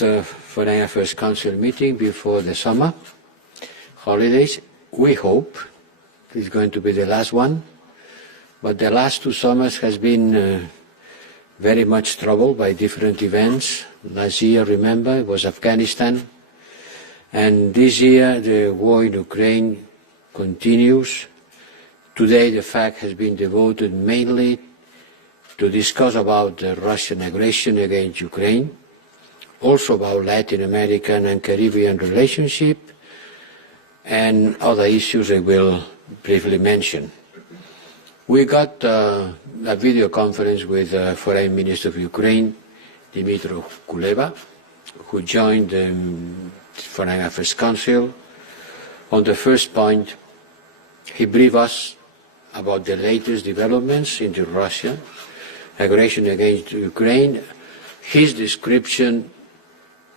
last Foreign Affairs Council meeting before the summer holidays. We hope it's going to be the last one, but the last 2 summers has been very much troubled by different events. Last year, remember, it was Afghanistan, and this year the war in Ukraine continues. Today the fact has been devoted mainly to discuss about the Russian aggression against Ukraine, also about Latin American and Caribbean relationship, and other issues I will briefly mention. We got a video conference with Foreign Minister of Ukraine, Dmytro Kuleba, who joined the Foreign Affairs Council. On the first point, he briefed us about the latest developments in the Russia aggression against Ukraine. His description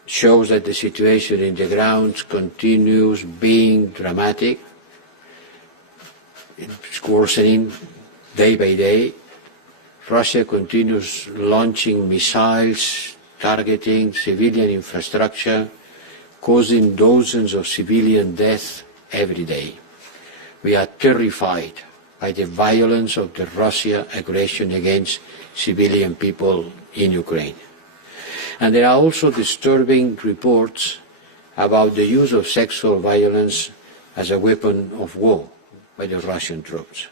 shows that the situation in the ground continues being dramatic. It's worsening day by day. Russia continues launching missiles, targeting civilian infrastructure, causing dozens of civilian deaths every day. We are terrified by the violence of the Russia aggression against civilian people in Ukraine. And there are also disturbing reports about the use of sexual violence as a weapon of war by the Russian troops.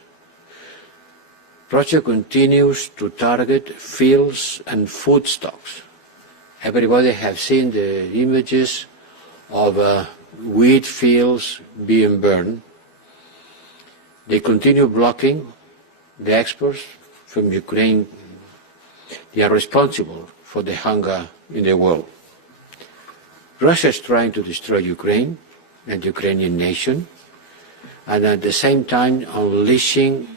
Russia continues to target fields and food stocks. Everybody has seen the images of wheat fields being burned. They continue blocking the exports from Ukraine. They are responsible for the hunger in the world. Russia is trying to destroy Ukraine and the Ukrainian nation, and at the same time unleashing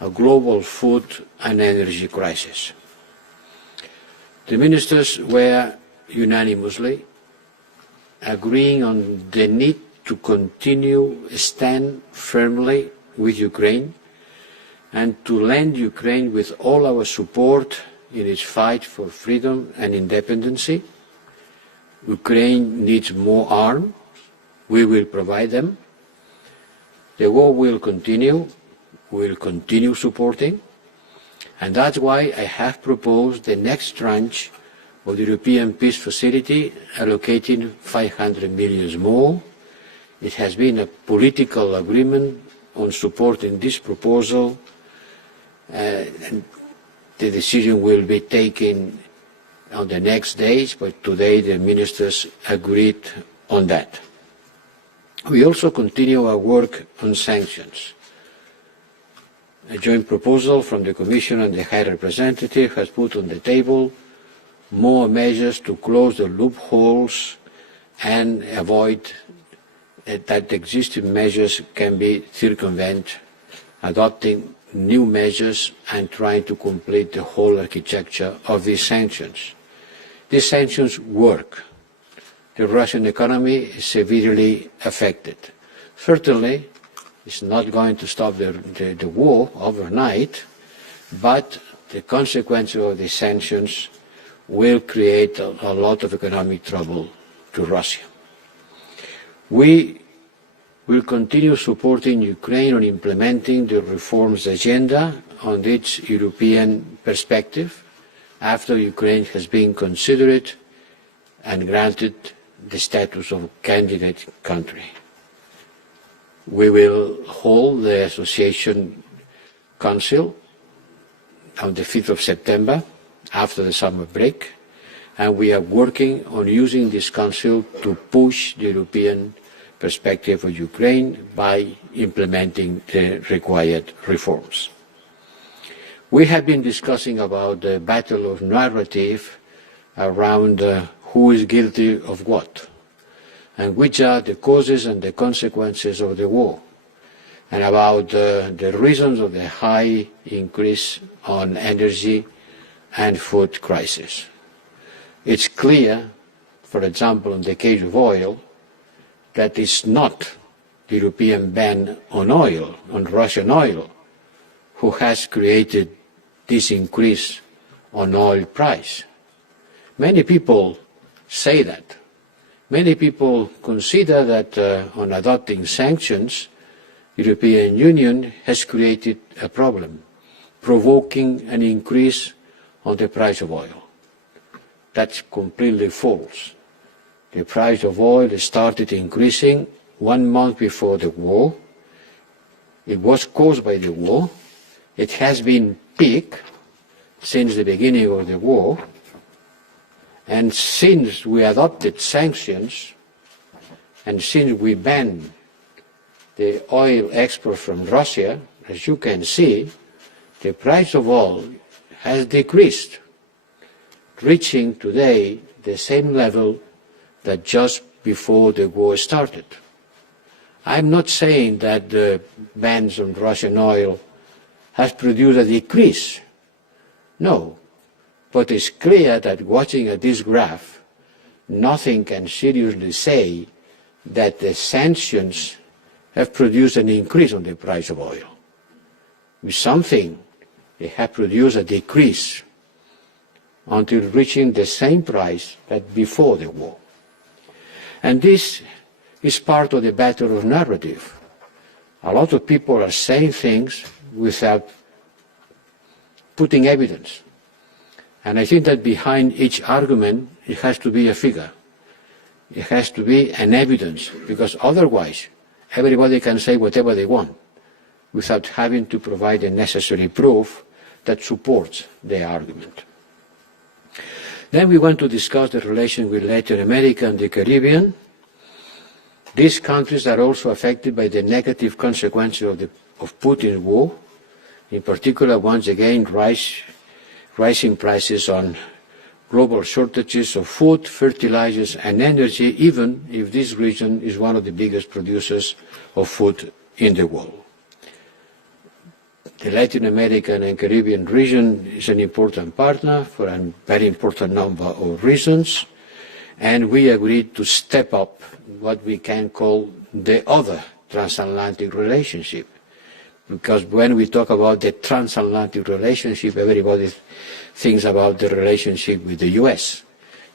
a global food and energy crisis. The ministers were unanimously agreeing on the need to continue stand firmly with Ukraine and to lend Ukraine with all our support in its fight for freedom and independence. Ukraine needs more arms. We will provide them. The war will continue. We will continue supporting. And that's why I have proposed the next tranche of the European Peace Facility, allocating 500 million more. It has been a political agreement on supporting this proposal, and the decision will be taken on the next days, but today the ministers agreed on that. We also continue our work on sanctions. A joint proposal from the Commission and the High Representative has put on the table more measures to close the loopholes and avoid that existing measures can be circumvented, adopting new measures and trying to complete the whole architecture of these sanctions. These sanctions work. The Russian economy is severely affected. Certainly, it's not going to stop the war overnight, but the consequences of the sanctions will create a lot of economic trouble to Russia. We will continue supporting Ukraine on implementing the reforms agenda on its European perspective after Ukraine has been considered and granted the status of candidate country. We will hold the Association Council on the 5th of September after the summer break, and we are working on using this council to push the European perspective of Ukraine by implementing the required reforms. We have been discussing about the battle of narrative around who is guilty of what, and which are the causes and the consequences of the war, and about the reasons of the high increase on energy and food crisis. It's clear, for example, in the case of oil, that it's not the European ban on oil, on Russian oil, who has created this increase on oil price. Many people say that. Many people consider that on adopting sanctions, the European Union has created a problem, provoking an increase on the price of oil. That's completely false. The price of oil started increasing 1 month before the war. It was caused by the war. It has been peak since the beginning of the war. And since we adopted sanctions, and since we banned the oil export from Russia, as you can see, the price of oil has decreased, reaching today the same level that just before the war started. I'm not saying that the bans on Russian oil has produced a decrease. No. But it's clear that watching at this graph, nothing can seriously say that the sanctions have produced an increase on the price of oil. With something, they have produced a decrease until reaching the same price that before the war. And this is part of the battle of narrative. A lot of people are saying things without putting evidence. And I think that behind each argument, it has to be a figure. It has to be an evidence, because otherwise, everybody can say whatever they want without having to provide the necessary proof that supports the argument. Then we want to discuss the relation with Latin America and the Caribbean. These countries are also affected by the negative consequences of Putin's war, in particular, once again, rising prices on global shortages of food, fertilizers, and energy, even if this region is one of the biggest producers of food in the world. The Latin American and Caribbean region is an important partner for a very important number of reasons, and we agreed to step up what we can call the other transatlantic relationship. Because when we talk about the transatlantic relationship, everybody thinks about the relationship with the US.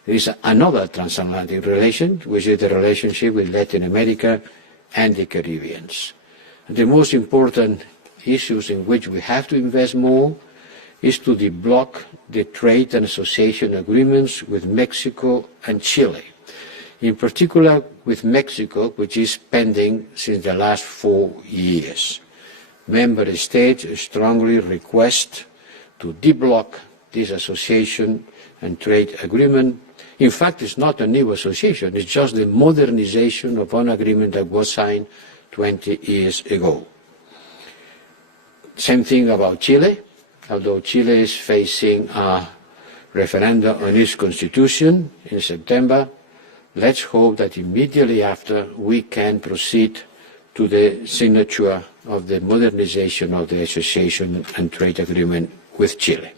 There is another transatlantic relation, which is the relationship with Latin America and the Caribbean. The most important issues in which we have to invest more is to deblock the trade and association agreements with Mexico and Chile, in particular with Mexico, which is pending since the last 4 years. Member States strongly request to deblock this association and trade agreement. In fact, it's not a new association, it's just the modernization of an agreement that was signed 20 years ago. Same thing about Chile, although Chile is facing a referendum on its constitution in September. Let's hope that immediately after we can proceed to the signature of the modernization of the association and trade agreement with Chile.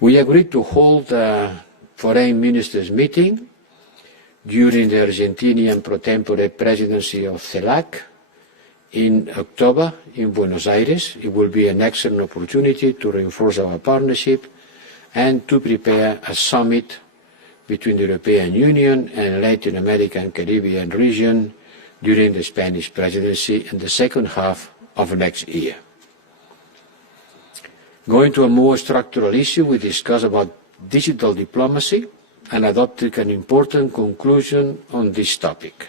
We agreed to hold a foreign ministers meeting during the Argentinian pro tempore presidency of CELAC in October in Buenos Aires. It will be an excellent opportunity to reinforce our partnership and to prepare a summit between the European Union and Latin American and Caribbean region during the Spanish presidency in the second half of next year. Going to a more structural issue, we discussed about digital diplomacy and adopted an important conclusion on this topic.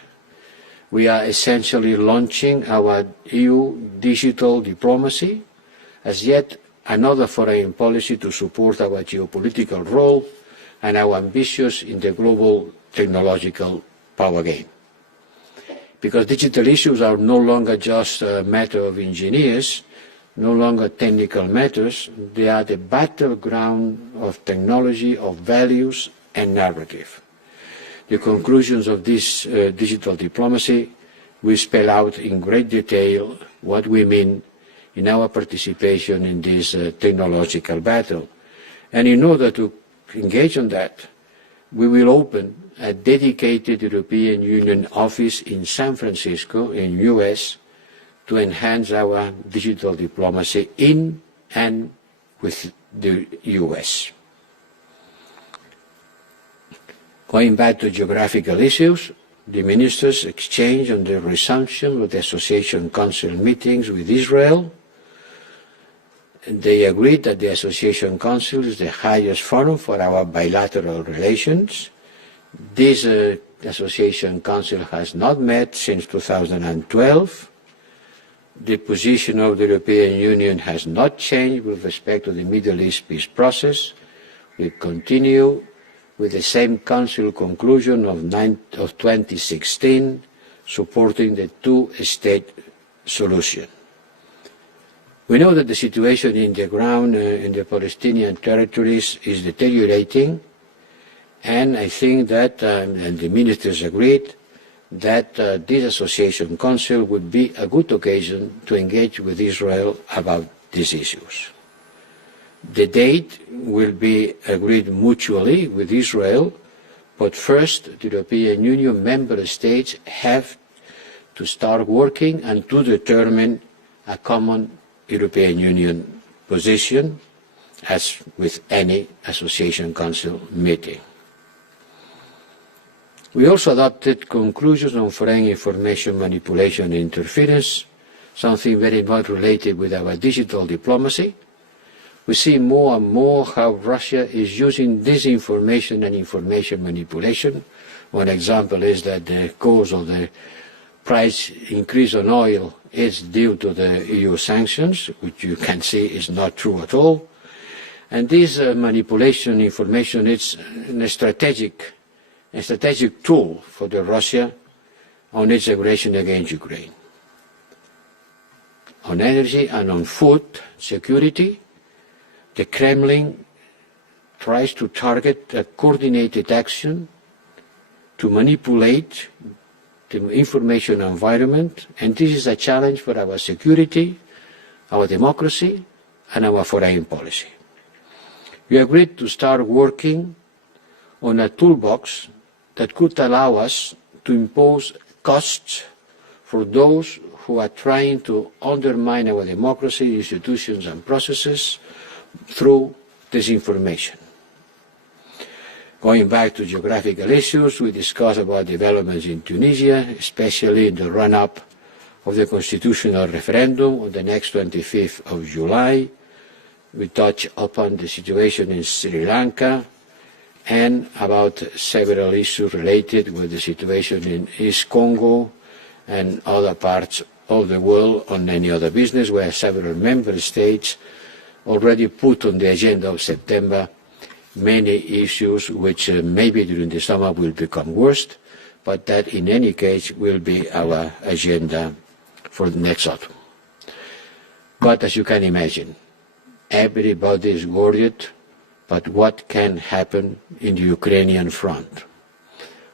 We are essentially launching our EU digital diplomacy as yet another foreign policy to support our geopolitical role and our ambitions in the global technological power game. Because digital issues are no longer just a matter of engineers, no longer technical matters, they are the battleground of technology, of values and narrative. The conclusions of this digital diplomacy will spell out in great detail what we mean in our participation in this technological battle. And in order to engage on that, we will open a dedicated European Union office in San Francisco, in the US, to enhance our digital diplomacy in and with the US. Going back to geographical issues, the ministers exchanged on the resumption of the Association Council meetings with Israel. They agreed that the Association Council is the highest forum for our bilateral relations. This Association Council has not met since 2012. The position of the European Union has not changed with respect to the Middle East peace process. We continue with the same Council conclusion of 2016, supporting the two-state solution. We know that the situation in the ground in the Palestinian territories is deteriorating, and I think that, and the ministers agreed, that this Association Council would be a good occasion to engage with Israel about these issues. The date will be agreed mutually with Israel, but first the European Union member states have to start working and to determine a common European Union position, as with any Association Council meeting. We also adopted conclusions on foreign information manipulation and interference, something very much related with our digital diplomacy. We see more and more how Russia is using disinformation and information manipulation. One example is that the cause of the price increase on oil is due to the EU sanctions, which you can see is not true at all. And this manipulation information is a strategic tool for Russia on its aggression against Ukraine. On energy and on food security, the Kremlin tries to target a coordinated action to manipulate the information environment, and this is a challenge for our security, our democracy, and our foreign policy. We agreed to start working on a toolbox that could allow us to impose costs for those who are trying to undermine our democracy, institutions, and processes through disinformation. Going back to geographical issues, we discussed about developments in Tunisia, especially in the run-up of the constitutional referendum on the next 25th of July. We touched upon the situation in Sri Lanka and about several issues related with the situation in East Congo and other parts of the world on any other business, where several member states already put on the agenda of September many issues which maybe during the summer will become worse, but that in any case will be our agenda for the next autumn. But as you can imagine, everybody is worried about what can happen in the Ukrainian front,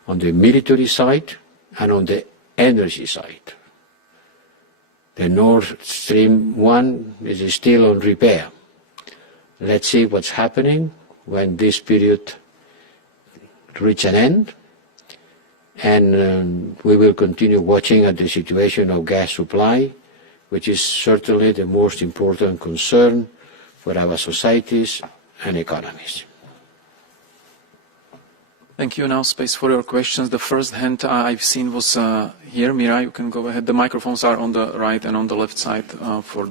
on the military side and on the energy side. The Nord Stream 1 is still on repair. Let's see what's happening when this period reaches an end, and we will continue watching at the situation of gas supply, which is certainly the most important concern for our societies and economies. Thank you. Now space for your questions. The first hand I've seen was here. Mira, you can go ahead. The microphones are on the right and on the left side for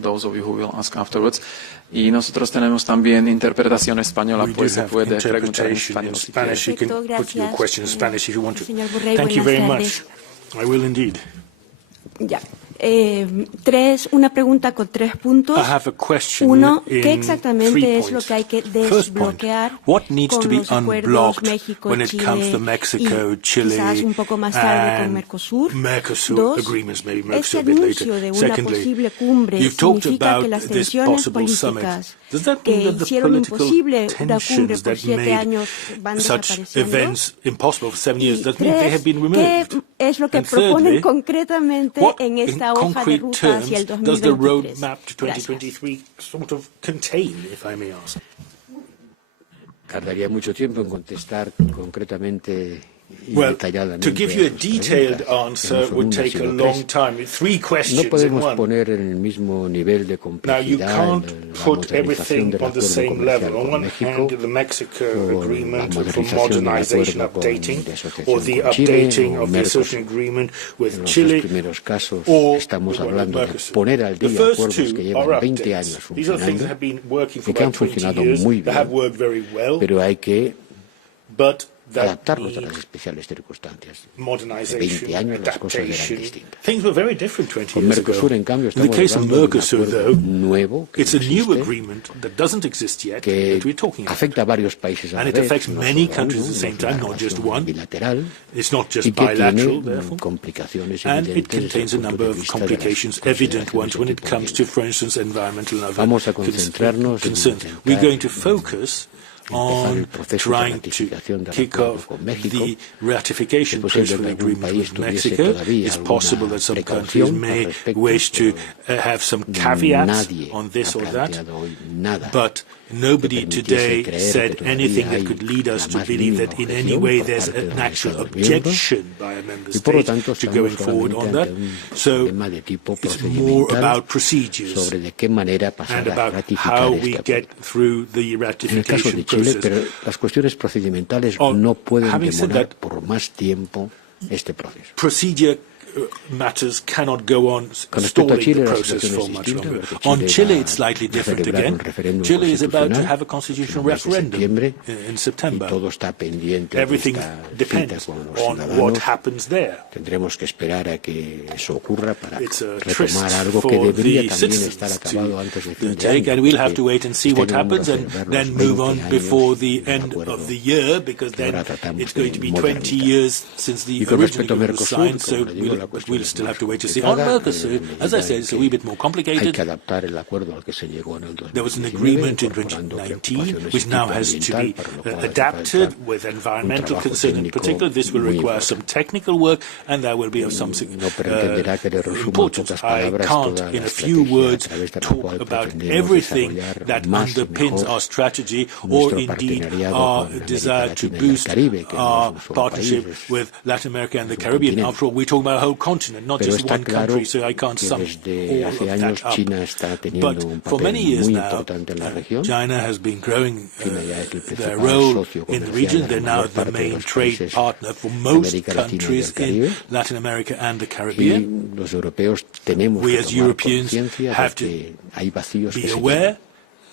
those of you who will ask afterwards. Y nosotros tenemos también interpretación española, pues se puede preguntar en español. Spanish. You can put your question in Spanish if you want to. Thank you very much. I will indeed. Ya. Una pregunta con 3 puntos. Uno, ¿qué exactamente es lo que hay que desbloquear con los acuerdos México, Chile y quizás un poco más tarde con Mercosur? 2, ese anuncio de una posible cumbre significa que las tensiones políticas que hicieron imposible una cumbre por 7 años van desapareciendo. Y 3, ¿qué es lo que proponen concretamente en esta concrete terms does the roadmap to 2023 sort of contain, if I may ask? Tardaría mucho tiempo en contestar concretamente Well, to give you a detailed answer would take a long time. 3 questions in one. Now, you can't put everything on the same level. On one hand, the Mexico agreement for modernization, updating, or the updating of the association agreement with Chile, or the Mercosur. The first 2 are updates. These are things that have been working for about 20 years. They have worked very well. But adaptarlos a las especiales circunstancias. Modernization, 20 años las cosas eran distintas. Things were very different 20 Con years ago. Mercosur, en cambio, In the case of Mercosur, though, nuevo it's a new agreement that doesn't exist yet that we're talking about. Afecta a varios países a la And it vez, affects no many solo countries uno, at the same es time, una not just relación one. bilateral, It's not just y que bilateral, tiene therefore. complicaciones And it evidentes contains desde a el punto number de of vista de las complications, evident consideraciones ones, de when it tipo comes to, ambiental. for instance, environmental and other Vamos a concentrarnos en concerns. We're going to focus on trying to kick off the ratification process for the agreement with Mexico. It's possible that some countries may wish to have some caveats on this or that, but nobody today said anything that could lead us to believe that in any way there's an actual objection by a member state to going forward on that. So it's more about procedures and about how we get through the ratification process. Pero las cuestiones procedimentales no pueden demorar por más tiempo este proceso. Procedure matters cannot go on stalling the process for much longer. On Chile, it's slightly different again. Chile is about to have a constitutional referendum in September. Everything depends on what happens there. Tendremos que esperar a que eso ocurra para retomar algo que debería también estar acabado antes de fin de año. And we'll have to wait and see what happens and then move on before the end of the year, because then it's going to be 20 years since the original agreement was signed, so we'll still have to wait to see. On Mercosur, as I said, it's a wee bit more complicated. There was an agreement in 2019, which now has to be adapted with environmental concern in particular. This will require some technical work, and that will be of some importance. I can't, in a few words, talk about everything that underpins our strategy, or indeed our desire to boost our partnership with Latin America and the Caribbean. After all, we're talking about a whole continent, not just one country, so I can't sum all of that up. But for many years now, China has been growing their role in the region. They're now the main trade partner for most countries in Latin America and the Caribbean. We as Europeans have to be aware,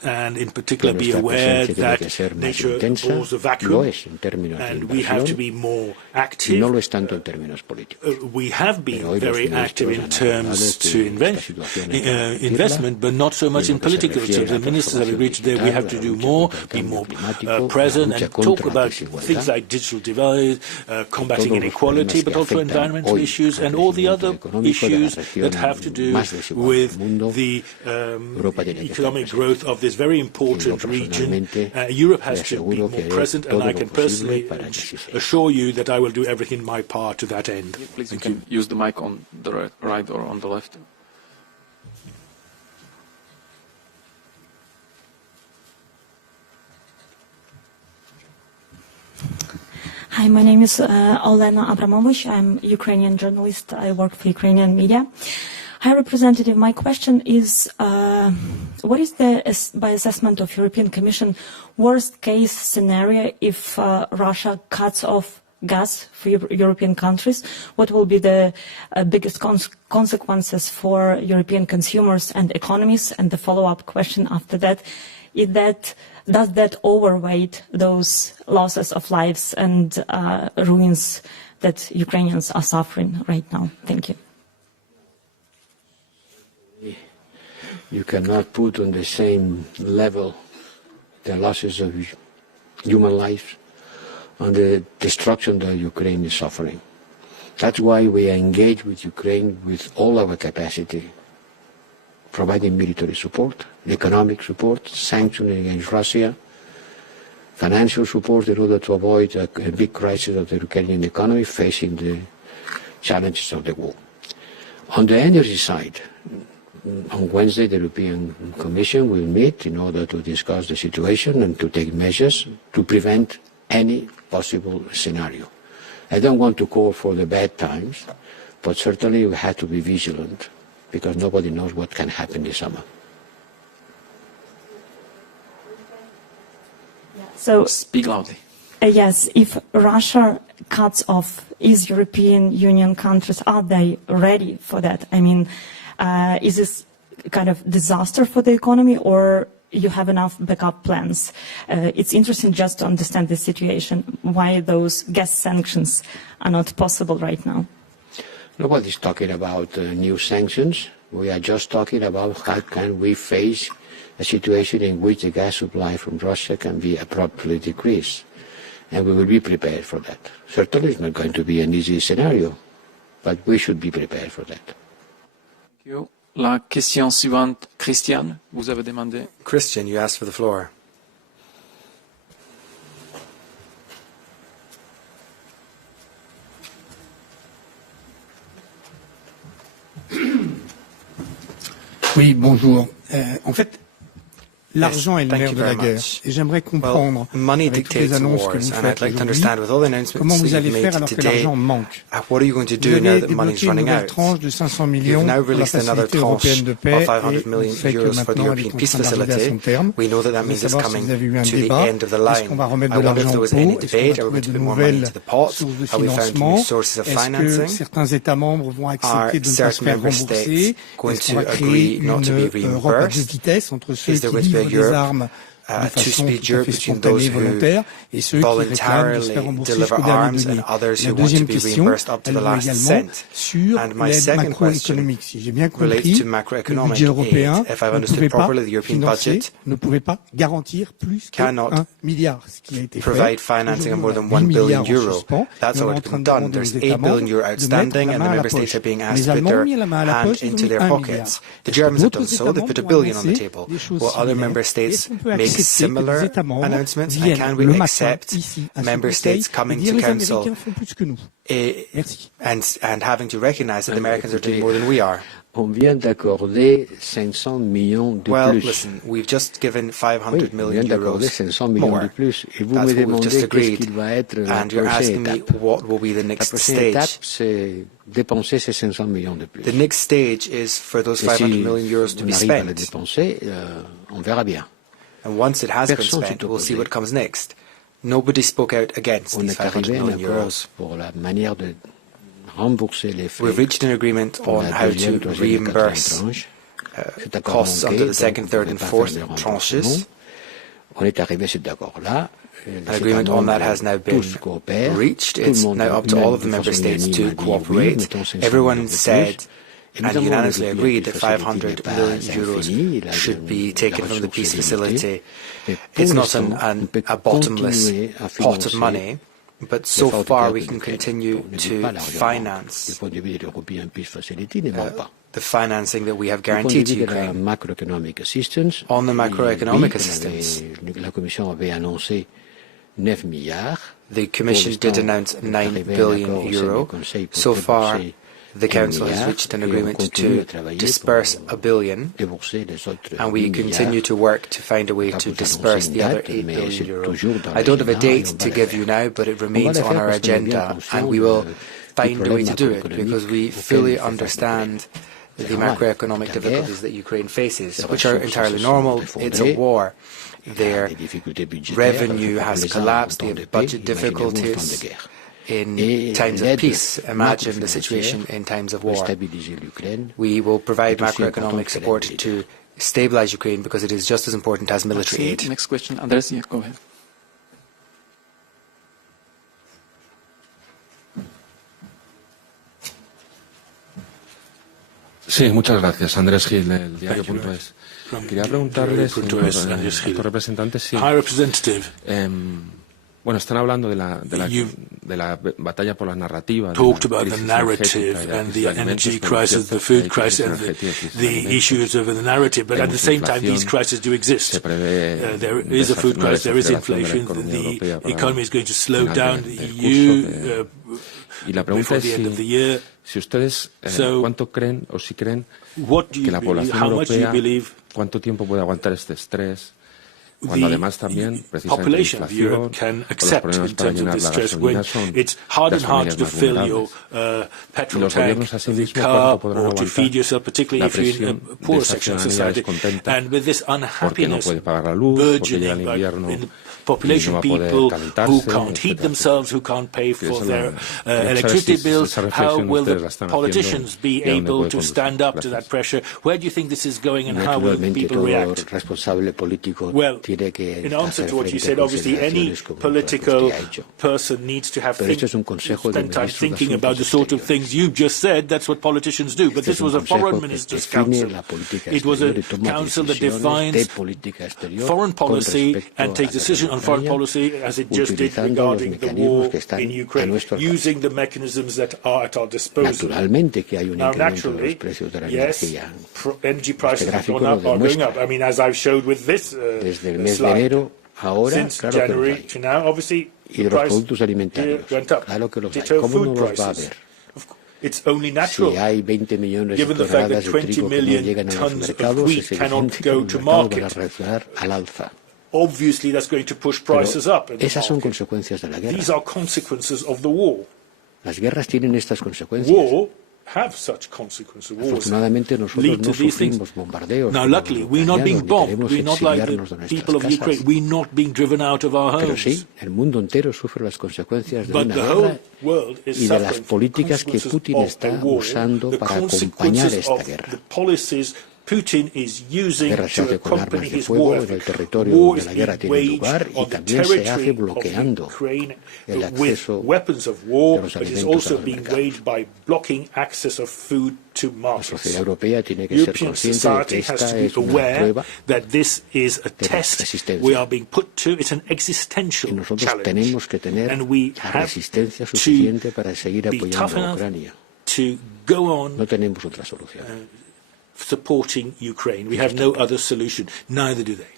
and in particular be aware that nature bores a vacuum, and we have to be more active. We have been very active in terms to investment, but not so much in political terms. The ministers have agreed today we have to do more, be more present, and talk about things like digital divide, combating inequality, but also environmental issues and all the other issues that have to do with the economic growth of this very important region. Europe has to be more present, and I can personally assure you that I will do everything in my part to that end. Please, you can use the mic on the right or on the left. Hi, my name is Olena Abramovich. I'm a Ukrainian journalist. I work for Ukrainian media. High Representative, my question is, what is the, by assessment of European Commission, worst case scenario if Russia cuts off gas for European countries? What will be the biggest consequences for European consumers and economies? And the follow-up question after that, does that overweight those losses of lives and ruins that Ukrainians are suffering right now? Thank you. You cannot put on the same level the losses of human life and the destruction that Ukraine is suffering. That's why we engage with Ukraine with all our capacity, providing military support, economic support, sanctioning against Russia, financial support in order to avoid a big crisis of the Ukrainian economy facing the challenges of the war. On the energy side, on Wednesday, the European Commission will meet in order to discuss the situation and to take measures to prevent any possible scenario. I don't want to call for the bad times, but certainly we have to be vigilant because nobody knows what can happen this summer. So speak loudly. Yes, if Russia cuts off its European Union countries, are they ready for that? I mean, is this kind of disaster for the economy, or you have enough backup plans? It's interesting just to understand the situation, why those gas sanctions are not possible right now. Nobody's talking about new sanctions. We are just talking about how can we face a situation in which the gas supply from Russia can be abruptly decreased. And we will be prepared for that. Certainly it's not going to be an easy scenario, but we should be prepared for that. Thank you. La question suivante, Christian, vous avez demandé. Christian, you asked for the floor. Oui, bonjour. En fait, l'argent est le nerf de la guerre. Et j'aimerais comprendre, avec toutes les annonces que vous faites aujourd'hui, comment vous allez faire alors que l'argent manque. Vous avez débloqué une nouvelle tranche de 500 millions pour la facilité européenne de paix et on sait que maintenant elle est en train d'arriver à son terme. Je voudrais savoir si vous avez eu un débat. Est-ce qu'on va remettre de l'argent au pot? Est-ce qu'on va trouver de nouvelles sources de financement? Est-ce que certains États membres vont accepter de ne pas se faire rembourser? Est-ce qu'on va créer une Europe à deux vitesses entre ceux qui livrent des armes de façon tout à fait spontanée et volontaire et ceux qui réclament de se faire rembourser jusqu'au dernier denier. La deuxième question, elle vaut également sur l'aide macroéconomique. Si j'ai bien compris, le budget européen ne pouvait pas garantir plus qu'1 milliard, ce qui a été fait. Aujourd'hui, 8 milliards en suspens. On est en train de demander aux États membres de mettre la main à la poche. Les Allemands ont mis la main à la poche, ils ont mis 1 milliard. D'autres États membres ont annoncé des choses similaires. Est-ce similar announcements, and can we accept member states coming to council and having to recognize that the Americans are doing more than we are? On vient d'accorder 500 millions de well, plus. Listen, we've just given 500 million euros more. De plus. Et vous That's me what we've demandez just agreed. Qu'est-ce qu'il va être la And you're asking me étape. what will be the next La prochaine étape, stage. c'est dépenser ces 500 millions de plus. The next stage is for those 500 million euros to be spent. À le dépenser, on verra bien. And once it has been spent, we'll see what comes next. Nobody spoke out against these 500 million euros. Pour la manière de rembourser les frais. We've reached an agreement on how to reimburse costs under the second, third and fourth tranches. On est arrivé à cet accord-là. An agreement on that has now been reached. It's now up to all of the member states to cooperate. Everyone said and unanimously agreed that 500 million euros should be taken from the peace facility. It's not a bottomless pot of money, but so far we can continue to finance the financing that we have guaranteed to Ukraine. On the macroeconomic assistance, the Commission did announce 9 billion euro. So far, the Council has reached an agreement to disperse 1 billion, and we continue to work to find a way to disperse the other 8 billion euro. I don't have a date to give you now, but it remains on our agenda, and we will find a way to do it, because we fully understand the macroeconomic difficulties that Ukraine faces, which are entirely normal. It's a war. Their revenue has collapsed, they have budget difficulties. In times of peace, imagine the situation in times of war. We will provide macroeconomic support to stabilize Ukraine because it is just as important as military aid. Next question, Andres, yeah, go ahead. Sí, muchas gracias. Andrés Gil, del diario.es. Quería preguntarle, señor representante, si... Bueno, están hablando de la batalla por la narrativa. Talked about the narrative and the energy crisis, the food crisis, and the issues of the narrative. But at the same time, these crises do exist. There is a food crisis, there is inflation, the economy is going to slow down, the EU before the end of the year. Si ustedes, ¿cuánto creen o si creen que la población europea, cuánto tiempo puede aguantar este estrés? the population of Europe can accept in terms of this stress when it's harder and harder to fill your petrol tank, car, or to feed yourself, particularly if you're in a poorer section of society. And with this unhappiness burgeoning in the population, people who can't heat themselves, who can't pay for their electricity bills, how will the politicians be able to stand up to that pressure? Where do you think this is going, and how will people react? Well, in answer to what you said, obviously any political person needs to have spend time thinking about the sort of things you just said. That's what politicians do. But this was a foreign ministers' council. It was a council that defines foreign policy and takes decisions on foreign policy, as it just did regarding the war in Ukraine, using the mechanisms that are at our disposal. Now, naturally, yes, energy prices have gone up, are going up. I mean, as I've showed with this slide, since January to now, obviously, the price went up. Ditto food prices. It's only natural, given the fact that 20 million tons of wheat cannot go to market. Obviously, that's going to push prices up. These are consequences of the war. War have such consequences. Wars lead to these things. Now, luckily, we're not being bombed. We're not like the people of Ukraine. We're not being driven out of our homes. But the whole world is suffering the consequences of the war, the consequences of the policies Putin is using to accompany his war effort. War is being waged on the territory of Ukraine with weapons of war, but is also being waged by blocking access of food to markets. European society has to be aware that this is a test we are being put to. It's an existential challenge, and we have to be tough enough to go on supporting Ukraine. We have no other solution. Neither do they.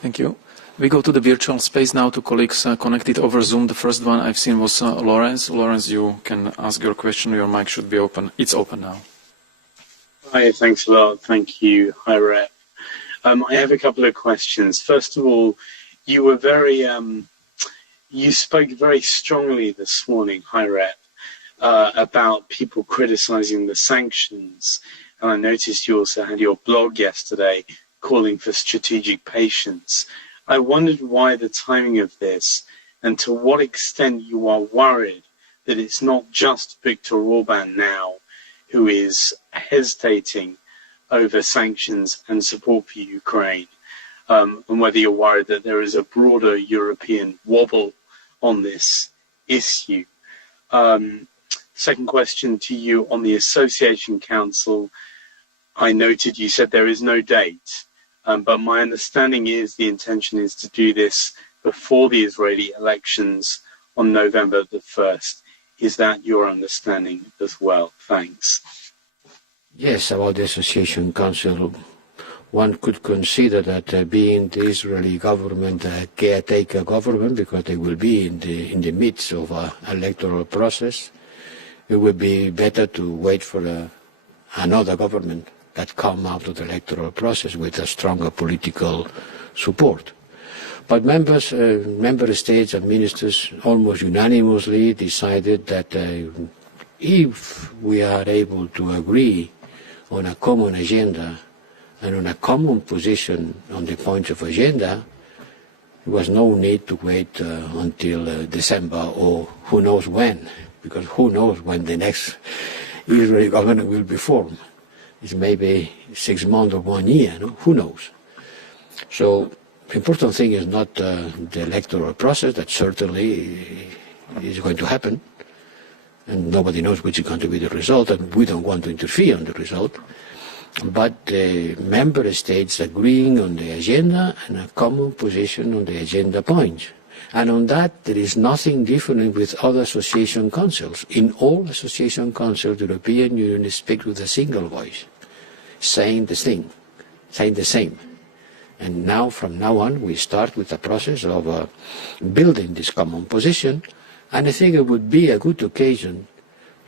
Thank you. We go to the virtual space now to colleagues connected over Zoom. The first one I've seen was Lawrence. Lawrence, you can ask your question. Your mic should be open. It's open now. Hi, thanks a lot. Thank you. Hi, Rep. I have a couple of questions. First of all, you were you spoke very strongly this morning, Hi, Rep, about people criticizing the sanctions. And I noticed you also had your blog yesterday calling for strategic patience. I wondered why the timing of this, and to what extent you are worried that it's not just Viktor Orban now who is hesitating over sanctions and support for Ukraine, and whether you're worried that there is a broader European wobble on this issue. Second question to you on the Association Council. I noted you said there is no date, but my understanding is the intention is to do this before the Israeli elections on November the 1st. Is that your understanding as well? Thanks. Yes, about the Association Council, one could consider that being the Israeli government a caretaker government, because they will be in the midst of an electoral process, it would be better to wait for another government that come out of the electoral process with a stronger political support. But member states and ministers almost unanimously decided that if we are able to agree on a common agenda and on a common position on the points of agenda, there was no need to wait until December or who knows when, because who knows when the next Israeli government will be formed. It's maybe 6 months or 1 year, no? Who knows? So the important thing is not the electoral process, that certainly is going to happen, and nobody knows which is going to be the result, and we don't want to interfere in the result, but the member states agreeing on the agenda and a common position on the agenda points. And on that, there is nothing different with other association councils. In all association councils, the European Union speaks with a single voice, saying the same. And now, from now on, we start with the process of building this common position. And I think it would be a good occasion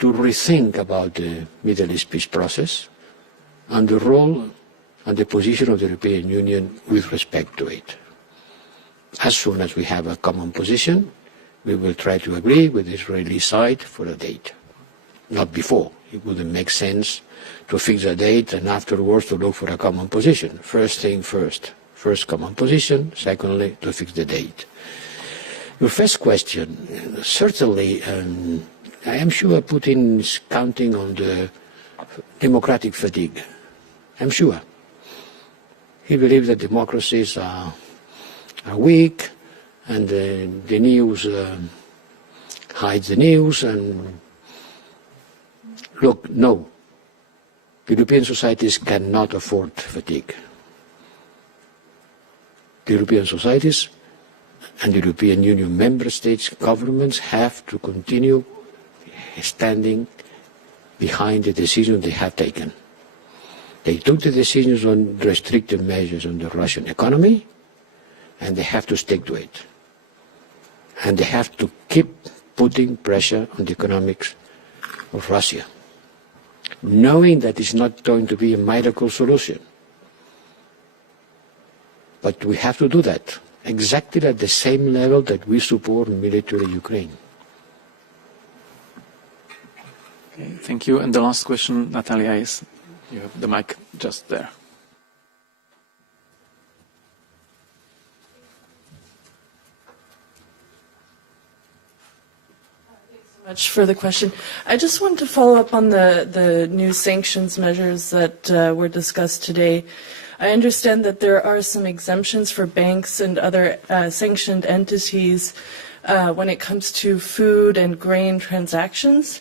to rethink about the Middle East peace process and the role on the position of the European Union with respect to it. As soon as we have a common position, we will try to agree with the Israeli side for a date. Not before. It wouldn't make sense to fix a date and afterwards to look for a common position. First thing first. First common position, secondly to fix the date. Your first question, certainly I am sure Putin is counting on the democratic fatigue. I'm sure. He believes that democracies are weak and the news hides the news. And look, no. European societies cannot afford fatigue. The European societies and the European Union member states governments have to continue standing behind the decisions they have taken. They took the decisions on restrictive measures on the Russian economy, and they have to stick to it. And they have to keep putting pressure on the economics of Russia, knowing that it's not going to be a miracle solution. But we have to do that, exactly at the same level that we support military Ukraine. Okay, thank you. And the last question, Natalia, is you have the mic just there. Thanks so much for the question. I just wanted to follow up on the new sanctions measures that were discussed today. I understand that there are some exemptions for banks and other sanctioned entities when it comes to food and grain transactions.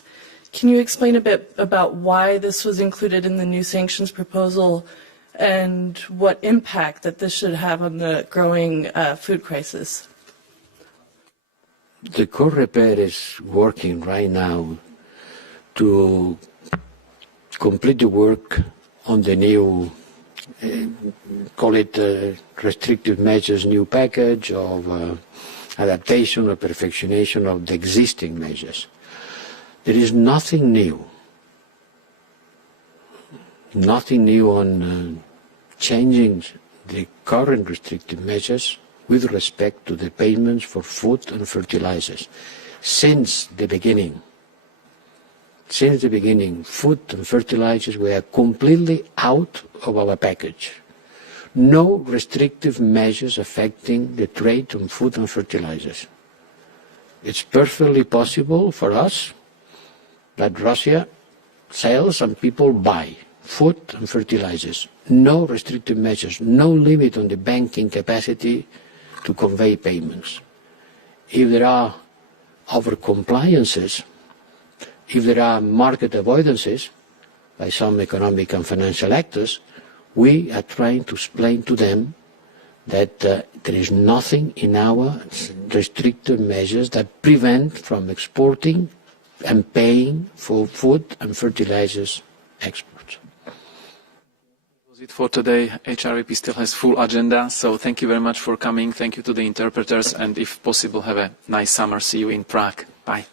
Can you explain a bit about why this was included in the new sanctions proposal and what impact that this should have on the growing food crisis? The COREPER is working right now to complete the work on the new call it restrictive measures, new package of adaptation or perfectionation of the existing measures. There is nothing new on changing the current restrictive measures with respect to the payments for food and fertilizers. Since the beginning, food and fertilizers were completely out of our package. No restrictive measures affecting the trade on food and fertilizers. It's perfectly possible for us that Russia sells and people buy food and fertilizers. No restrictive measures, no limit on the banking capacity to convey payments. If there are over-compliances, if there are market avoidances by some economic and financial actors, we are trying to explain to them that there is nothing in our restrictive measures that prevent from exporting and paying for food and fertilizers exports. That was it for today. HRVP still has full agenda, so thank you very much for coming. Thank you to the interpreters, and if possible, have a nice summer. See you in Prague. Bye.